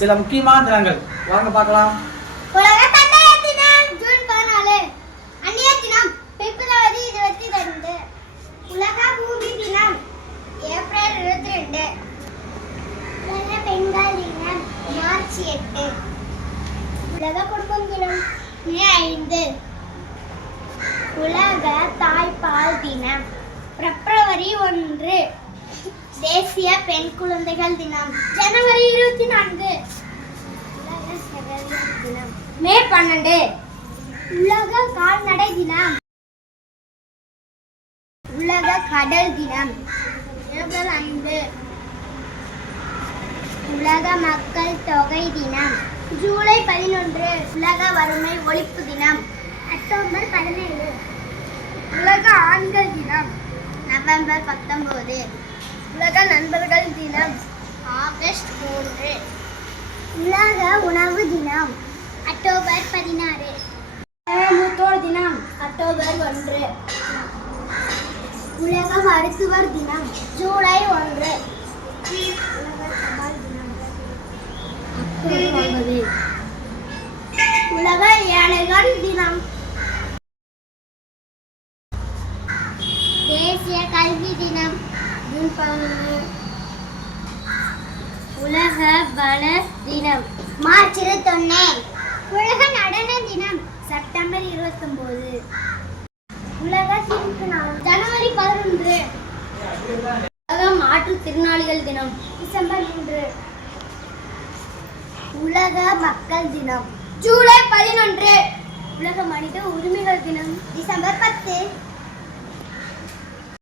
சில முக்கியமான தினங்கள் வாங்க பார்க்கலாம். உலக தந்தையர் தினம் ஜூன் 14, அந்நியர் தினம் பிப்ரவரி 22, உலக பூமி தினம் ஏப்ரல் 22, உலக பெண்கள் தினம் மார்ச் 8, உலக குடும்பம் தினம் மே 5, உலக தாய்ப்பால் தினம் பிப்ரவரி 1, தேசிய பெண் குழந்தைகள் தினம் ஜனவரி 24, உலக செவிலியர் தினம் மே 12, உலக கால்நடை தினம், உலக கடல் தினம் ஏப்ரல் 5, உலக மக்கள் தொகை தினம் ஜூலை 11, உலக வறுமை ஒழிப்பு தினம் அக்டோபர் 17, உலக ஆண்கள் தினம் நவம்பர் 19, உலக நண்பர்கள் தினம் ஆகஸ்ட் 3, உலக உணவு தினம் அக்டோபர் 16, மூத்தோர் தினம் அக்டோபர் 1, உலக மருத்துவர் தினம் ஜூலை 1, உலக தபால் தினம் அக்டோபர் 9, உலக ஏழைகள் தினம், தேசிய கல்வி தினம் ஜூன் 11, உலக வன தினம் மார்ச் 21, உலக நடன தினம் செப்டம்பர் 29, உலக சிரிப்பு நாள் ஜனவரி 11, உலக மாற்றுத்திறனாளிகள் தினம் டிசம்பர் 3, உலக மக்கள் தினம் ஜூலை 11, உலக மனித உரிமைகள் தினம் டிசம்பர் 10.